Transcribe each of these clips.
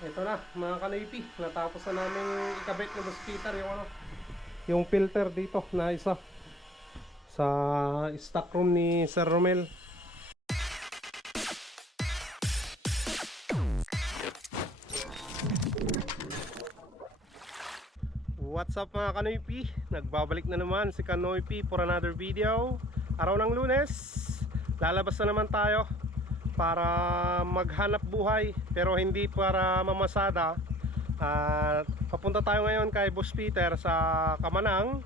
Ito na mga kanipi, natapos na namin ikabit ng Boss yung ano, yung filter dito na isa sa stock room ni Sir Romel. What's up mga kanoypi? Nagbabalik na naman si Kanoypi for another video. Araw ng Lunes, lalabas na naman tayo para maghanap buhay, pero hindi para mamasada. At papunta tayo ngayon kay Boss Peter sa Kamanang.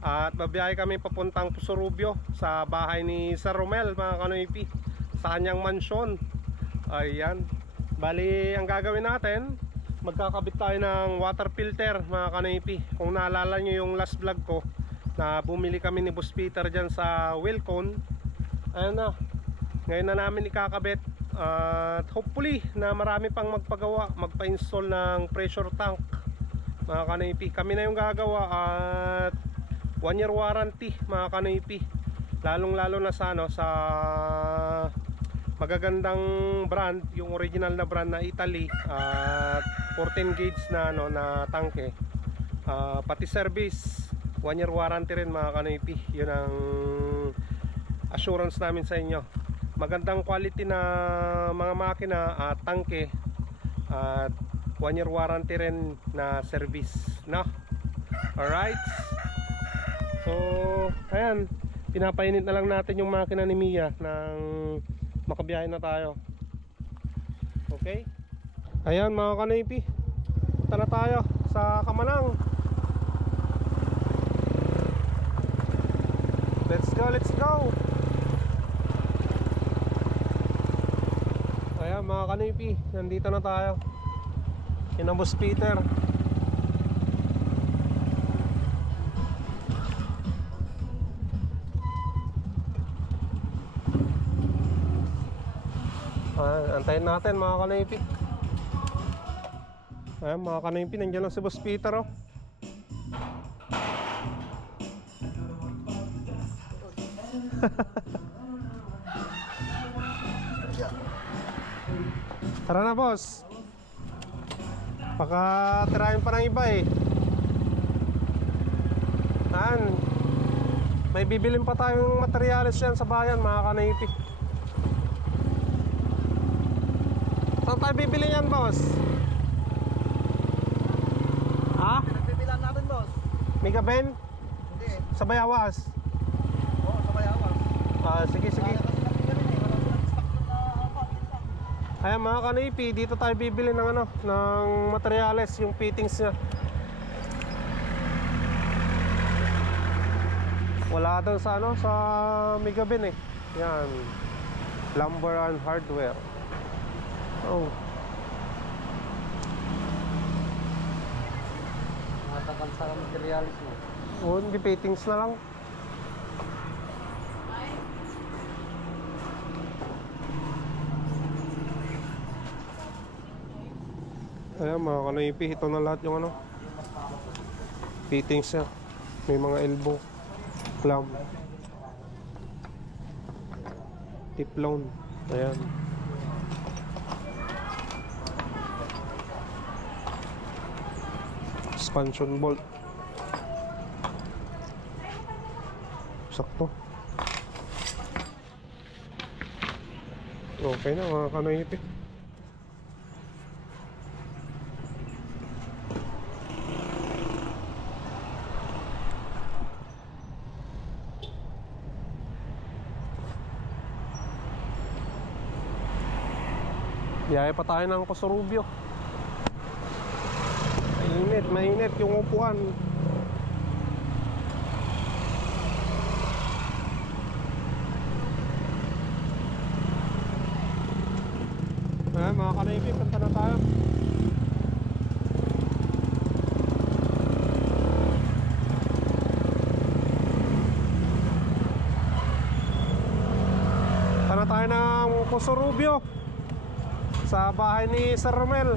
At babiyahe kami papuntang Pusurubyo sa bahay ni Sir Romel mga kanoypi, sa kanyang mansyon. Ayan, bali ang gagawin natin, magkakabit tayo ng water filter mga kanoypi. Kung naalala nyo yung last vlog ko na bumili kami ni Boss Peter dyan sa Wilcon, ayan na, ngayon na namin ikakabit. At hopefully na marami pang magpagawa, magpa-install ng pressure tank mga kanoypi. Kami na yung gagawa at 1 year warranty mga kanoypi. Lalong lalo na sa ano, sa magagandang brand, yung original na brand na Italy, at 14 gauge na ano, na tangke. Pati service 1 year warranty rin mga kanoypi. Yun ang assurance namin sa inyo. Magandang quality na mga makina at tangke, at 1 year warranty rin na service, no? Alright, so ayan, pinapainit na lang natin yung makina ni Mia nang makabiyahe na tayo. Okay, ayan mga kanoypi, punta na tayo sa Kamanang. Let's go, let's go. Ayan mga kanoypi, nandito na tayo kina Boss Peter. Antayin natin mga kanoypi. Ayan mga kanoypi, nandiyan lang si Boss Peter, oh. Tara na boss, baka tirahin pa ng iba eh. Ayan, may bibilin pa tayong materyales yan sa bayan mga kanoypi. Saan tayo bibili yan boss? Ha? Pinagbibilan natin boss. Mega Ben? Hindi. Sa Bayawas? Oo, sa Bayawas. Sige sige. Ayan mga kanoypi, dito tayo bibili ng ano, ng materyales, yung fittings niya. Wala doon sa ano, sa Mega Ben eh. Yan, Lumber and Hardware. Oh, Matakal sa materialis mo. oh, hindi, fittings na lang. Ayan mga kanoypi, ito na lahat yung ano, fittings niya. May mga elbow, clamp, teflon. Ayan, expansion bolt. Sakto. Okay na mga kanoypi. Biyahe pa tayo ng Pusurubyo. Mainit yung upuan. Ayan mga kanoypi, punta na tayo. Punta na tayo ng Pusurubyo sa bahay ni Sir Romel.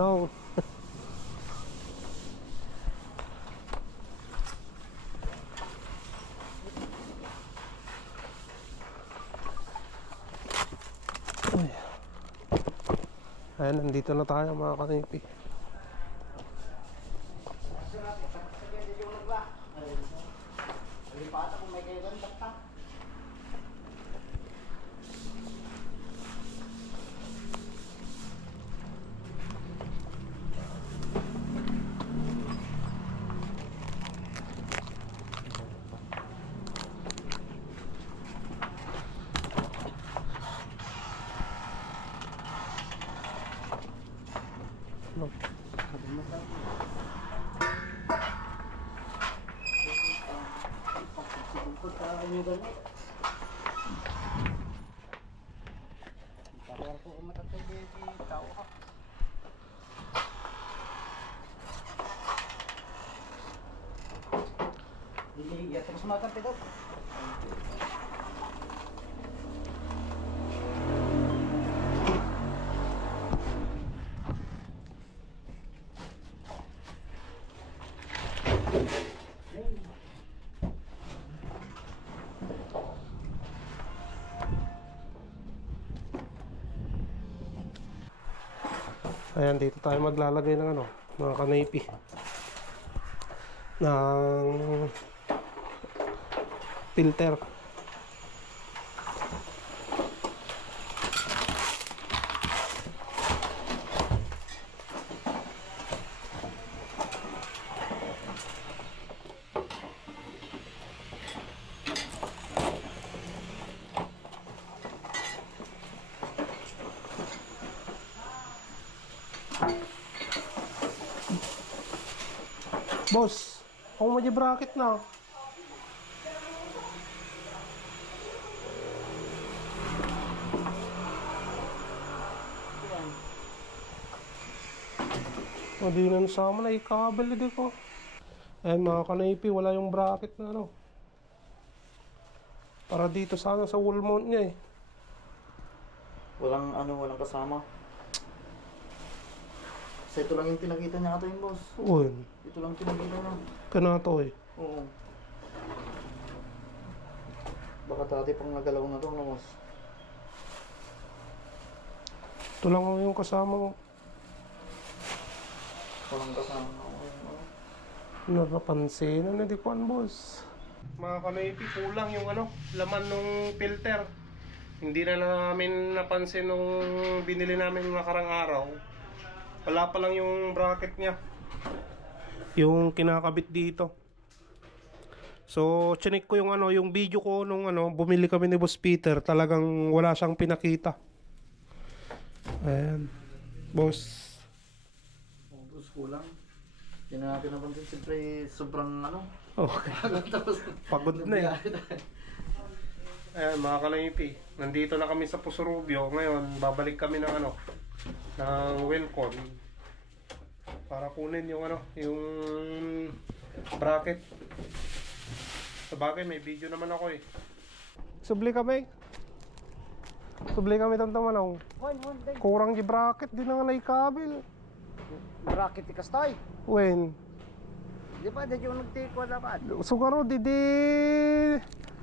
No. Uy. Ayan, nandito na tayo mga kanipi. No. Iya, terus makan pedok. Ayan, dito tayo maglalagay ng ano, mga kanipi. Ng filter. Boss, ako may bracket na. Hindi na nasama na ikabel din ko. Ayan mga kanipi, wala yung bracket na ano. Para dito sana sa wall mount niya eh. Walang kasama. Kasi ito lang yung pinakita niya ata yung boss. Uy, Ito lang pinakita niya. kanato eh. Oo. Baka dati pang nagalaw na to, no boss? Ito lang yung kasama mo. Walang kasama. Napansin na di ko boss. Mga kanipi, kulang yung ano, laman nung filter. Hindi na namin napansin nung binili namin nung nakarang araw. Wala pa lang yung bracket niya, yung kinakabit dito. So chinik ko yung ano, yung video ko nung ano, bumili kami ni Boss Peter. Talagang wala siyang pinakita. Ayan boss. Oh, boss, kulang. Hindi na natin napansin. Siyempre, sobrang ano. Okay. Tapos, Pagod na eh. Ayan mga kanipi, nandito na kami sa Pusurubio. Ngayon babalik kami ng ano, ng Welcon para kunin yung ano, yung bracket. Sabagay may video naman ako eh. Subli kami tantamanong. Kurang di bracket din nga naikabel. bracket ikastay. When Di ba, di yung nagtiko dapat. sugaro di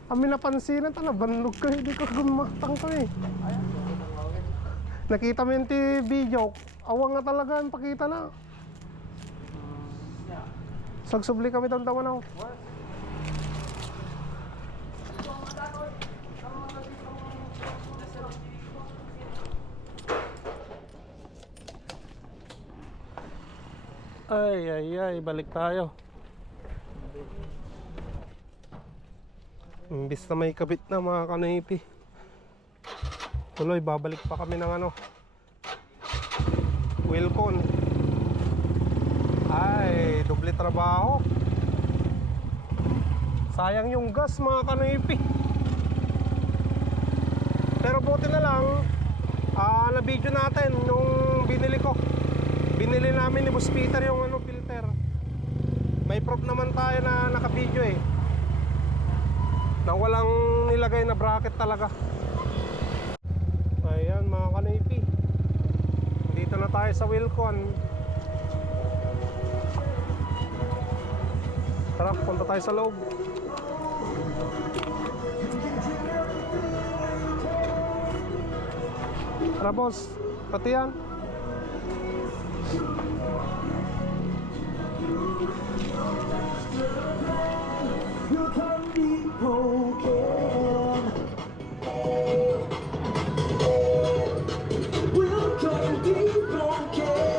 amin napansinan ta na banlog ka, hindi ko gumatang ka eh. Ayan, Nakita mo yung video, awang nga talaga ang pakita na. Sagsubli kami tantawa na. Ay, balik tayo. Imbis na may kabit na mga kanipi, tuloy babalik pa kami ng ano, Wilcon. Ay, doble trabaho. Sayang yung gas mga kanipi. Pero buti na lang, na video natin nung binili ko. Binili namin ni Boss Peter yung ano, filter. May proof naman tayo na naka-video eh, na walang nilagay na bracket talaga. Ayan mga kanipi, Nandito na tayo sa Wilcon. Tara, punta tayo sa loob. Tara boss, pati yan. You can be broken. Will can be broken.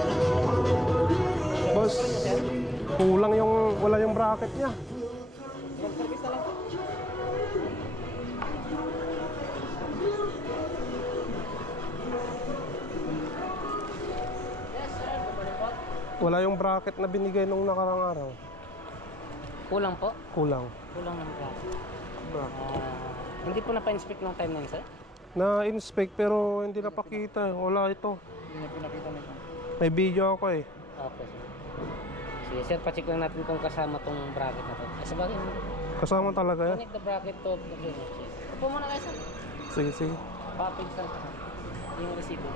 Boss, kulang yung, wala yung bracket niya. Wala yung bracket na binigay nung nakarang araw. Kulang po? Kulang. Kulang ng bracket. Bracket. Hindi po na-inspect ng time na yun, sir? Na-inspect pero hindi napakita. Wala ito. Hindi na pinakita na ito. May video ako eh. Opo, sir. Sige, sir, pacheck lang natin kung kasama tong bracket na to. Kasi bakit? Kasama talaga yan. Connect the bracket to the finish. Upo muna kayo, sir. Sige, sige. Papage lang ka. Yung resibo.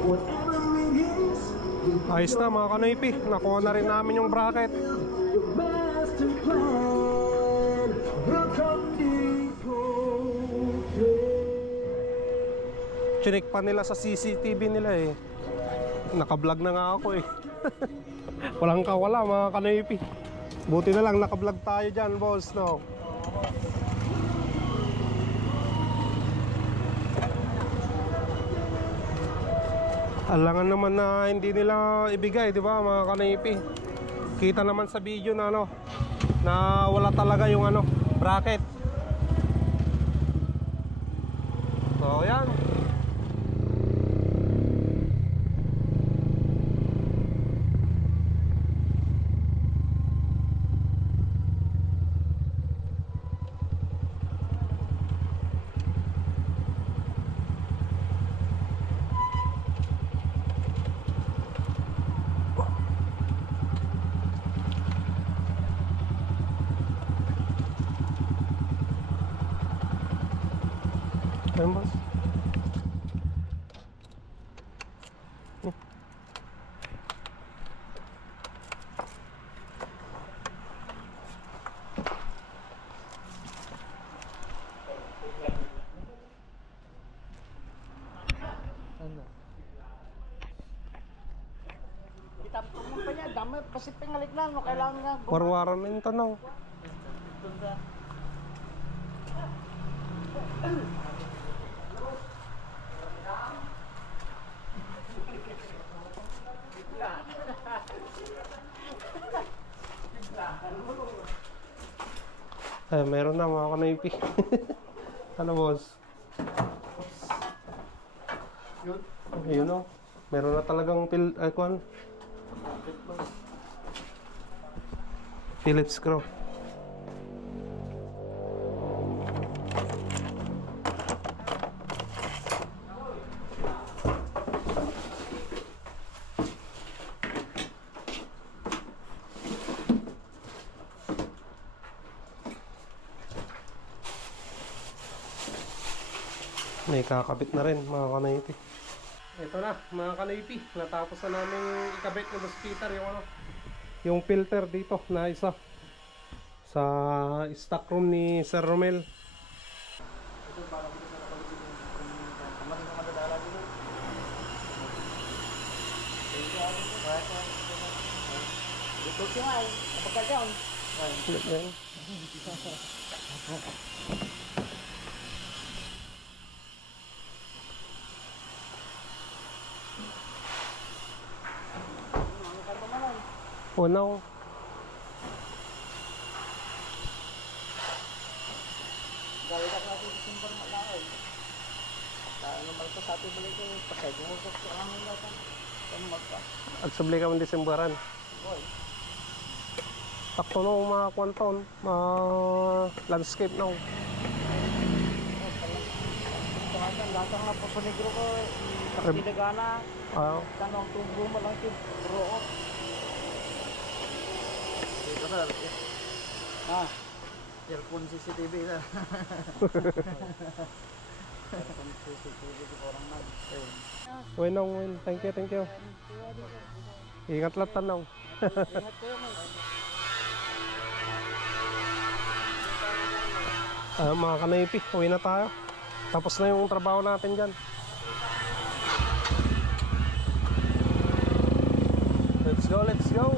Whatever it is, Ayos na mga kanoypi. Nakuha na rin namin yung bracket. your master plan will can be broken. Chinik pa nila sa CCTV nila eh. Nakablog na nga ako eh. Walang kawala mga kanoypi. Buti na lang nakablog tayo dyan boss, no? Alangan naman na hindi nila ibigay, di ba mga kanipi? Kita naman sa video na ano, na wala talaga yung ano, bracket. So yan. Ayun, boss. Itapos mo pa niya. Dami, pasiping halik lang. No, kailangan nga. Warwaran na yung tanong. Eh, meron na mga kanipi. Ano boss? Yun. Ayun o. Meron na talagang Phillips screw. May kakabit na rin mga kanipi. Ito na mga kanipi, natapos na namin ikabit ng Boss Peter yung ano, yung filter dito na isa sa stock room ni Sir Romel. Ito siya nga eh. Kapag ka Yan. Oh no. gawin ako natin sa simbar malakay. Ano ba ito sa ating balik ko? Pasay mo ko sa amin natin. Ano magpa? Agsubli ka ng Desemberan. Boy. Takto no mga kwanton, mga landscape no. Tangan datang na po sa negro ko. Kapilagana. Tanong tubo mo lang yung root. Ito sir, Ah. earphone CCTV sir. Kung sususunod ko orang nag. Win. Thank you. Ingat lang tanaw. Ingat kayo man. Mga kanaypi, uwi na tayo. Tapos na yung trabaho natin dyan. Let's go.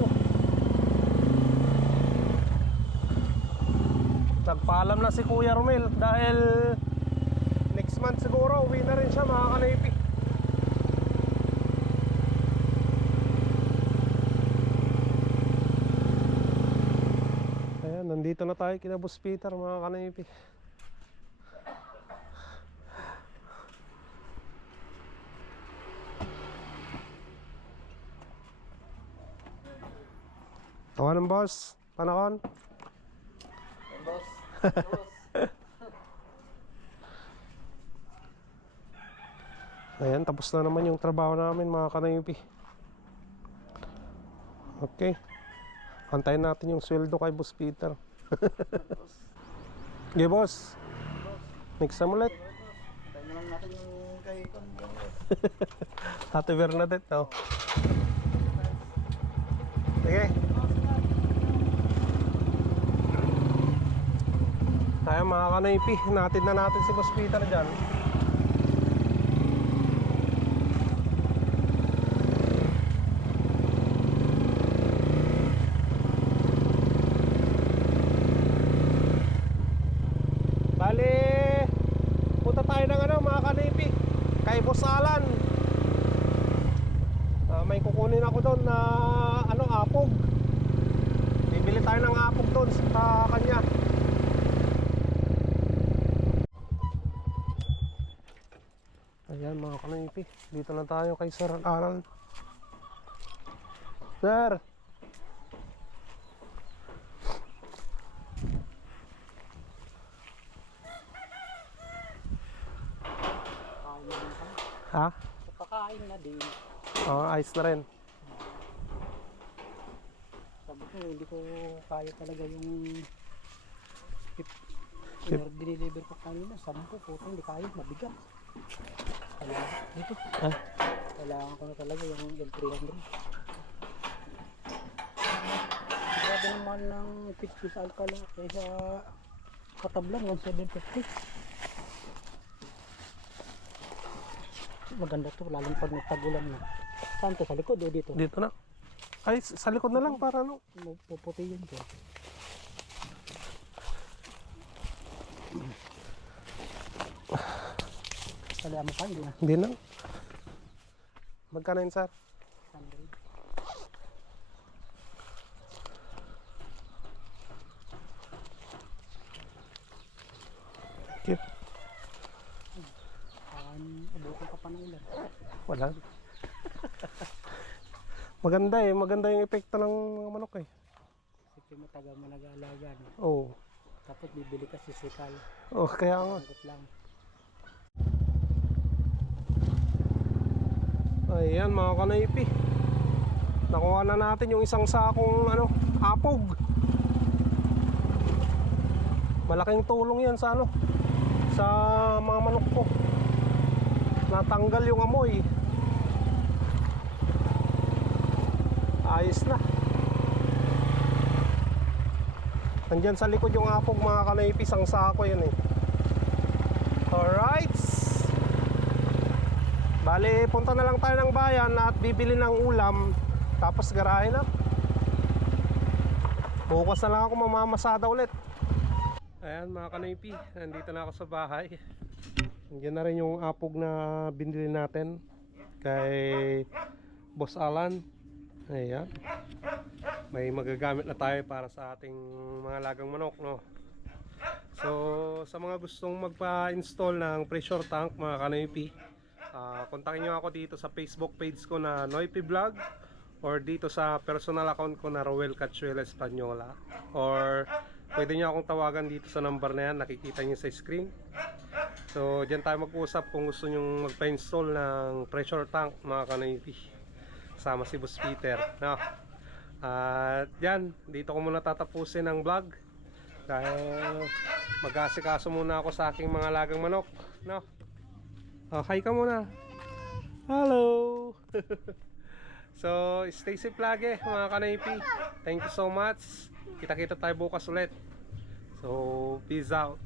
Nagpaalam na si Kuya Romel dahil next month siguro uwi na rin siya, mga kanaypi. Ayan, nandito na tayo kina Boss Peter, mga kanaypi. Tawanan boss, panahon. Boss. Ayan, tapos na naman yung trabaho namin, mga kanaypi. Okay. Antayin natin yung sweldo kay Boss Peter. Okay, boss. Next time ulit. Tayo naman natin yung kay Kon. Ate Bernadette, oh. Sige. Tayo, mga kanaypi, natid na natin si Boss Peter dyan. Bali, punta tayo ng mga kanaypi, kay Boss Alan. May kukunin ako doon na apog. Bibili tayo ng apog doon sa kanya. Ayan, mga kanaypi, dito na tayo kay Sir Alan. Sir! Ha? Kakain na din. Ayos na rin. Sabi ko, hindi ko kaya talaga yung Pip- dinideliver ko kanina. 10 puto, hindi kaya, mabigat. Dito. Ah? Kailangan ko na talaga yung L300. Grabe naman ng pitch sa Alcala kaysa Katablan 1750. Maganda to, lalong pag nagtagulan na. Saan to? Sa likod o dito? Dito na. Ay, sa likod na lang para Puputi yun to. Kailangan mo pa, hindi na. Hindi na. Magkano yun, sir? 100. Cute. Abukan ka pa ng ulan. Wala. Maganda yung epekto ng mga manok eh. Kasi matagal mo nag-aalaga, no? Oo. Tapos bibili ka sisikal. Oh, kaya nga. Sagot lang. Ayan, mga kanaypi. Nakuha na natin yung isang sakong apog. Malaking tulong yan sa sa mga manok ko. Natanggal yung amoy. Ayos na. Nandyan sa likod yung apog, mga kanaypi, isang sako yan eh. Alright. Bale, punta na lang tayo ng bayan at bibili ng ulam. Tapos garahe na. Bukas na lang ako mamamasada ulit. Ayan, mga kanaypi, nandito na ako sa bahay. Nandiyan na rin yung apog na binili natin kay Boss Alan. Ayan. May magagamit na tayo para sa ating mga lagang manok, no? So, sa mga gustong magpa-install ng pressure tank, mga kanaypi, kontakin nyo ako dito sa Facebook page ko na Noypi Vlog, or dito sa personal account ko na Roel Cachuela Española, or pwede nyo akong tawagan dito sa number na yan, nakikita nyo sa screen. So dyan tayo mag-usap kung gusto nyo magpa-install ng pressure tank, mga kanaypi, kasama si Boss Peter, no? At yan, dito ko muna tatapusin ang vlog dahil mag-asikaso muna ako sa aking mga lagang manok, no? Oh, hi ka muna. Hello. So, stay safe lagi mga kanoypi. Thank you so much. Kita-kita tayo bukas ulit. So, peace out.